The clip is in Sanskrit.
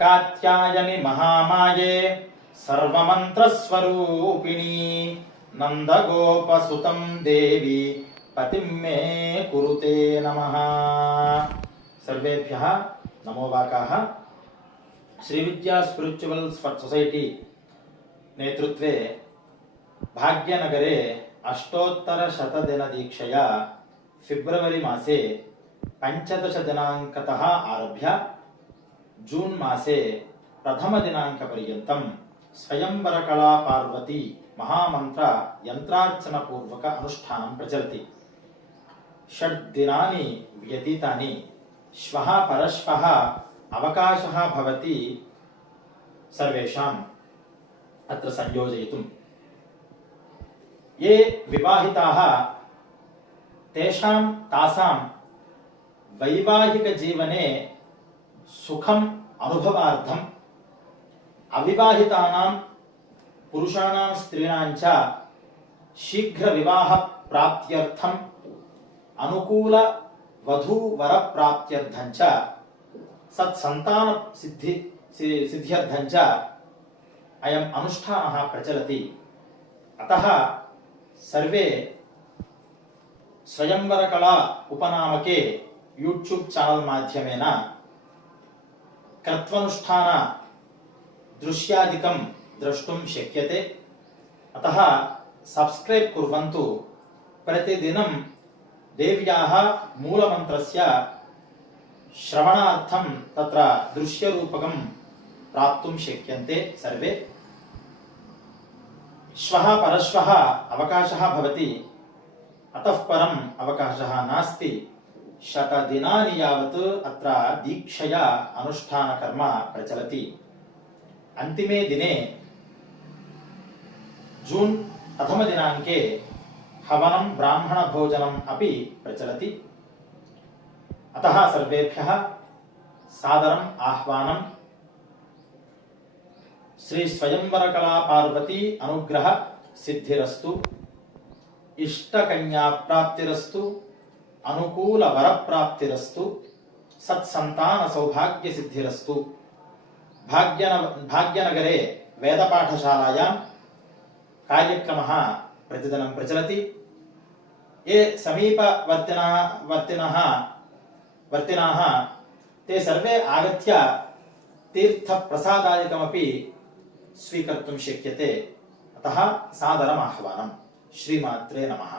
कात्यायनि महामाये सर्वमन्त्रस्वरूपिणी नन्दगोपसुतं देवी पतिं मे कुरुते नमः। सर्वेभ्यः नमो वाकाः। श्रीविद्या स्पिरिचुवल सोसाइटी नेतृत्वे भाग्यनगरे अष्टोत्तरशतदिनदीक्षया फेब्रुवरी मासे 15 दिनाङ्कतः आरभ्य जून मासे प्रथम दिनाङ्कपर्यन्तं स्वयंवरकला पार्वती महामन्त्र यन्त्रार्चन पूर्वक अनुष्ठानं प्रचलति। 6 दिनानि व्यतीतानि। श्वः परश्वः अवकाशः भवति सर्वेषाम् अत्र संयोजयितुम्। ये विवाहिताः तेषां तासां वैवाहिक जीवने सुखम् अनुभवार्थम् अविवाहितानां पुरुषाणां स्त्रीणां च शीघ्र विवाह प्राप्त्यर्थम् अनुकूल वधू वर प्राप्त्यर्थं च सत्सन्तान सिद्ध्यर्थं च अयम् अनुष्ठानः प्रचलति। अतः सर्वे स्वयंवरकला उपनामके यूट्यूब चैनल माध्यमेन कृत्वानुष्ठान दृश्यादिकं द्रष्टुं शक्यते। अतः सब्स्क्राइब कुर्वन्तु। प्रतिदिनं देव्याः मूलमन्त्रस्य श्रवणार्थं तत्र दृश्यरूपकं प्राप्तुं शक्यन्ते सर्वे। श्वः परश्वः अवकाशः भवति। अतः परम् अवकाशः नास्ति। 100 दिनानि यावत् अत्र दीक्षया अनुष्ठानकर्म प्रचलति। अन्तिमे दिने जून प्रथम दिनाङ्के हवनं ब्राह्मणभोजनम् अपि प्रचलति। अतः सर्वेभ्यः सादरम् आह्वानम्। श्री स्वयंवरकला पार्वती अनुग्रह सिद्धिरस्तु। इष्टकन्या प्राप्तिरस्तु। अनुकूल वर प्राप्तिरस्तु। सत्संतान सौभाग्य सिद्धिरस्तु। भाग्यनगरे वेदपाठशालायां कार्यक्रमः प्रतिदिनं प्रचलति। ये समीपवर्तिनः ते सर्वे आगत्य तीर्थप्रसादादिकमपि स्वीकर्तुं शक्यते। अतः सादरम् आह्वानम्। श्रीमात्रे नमः।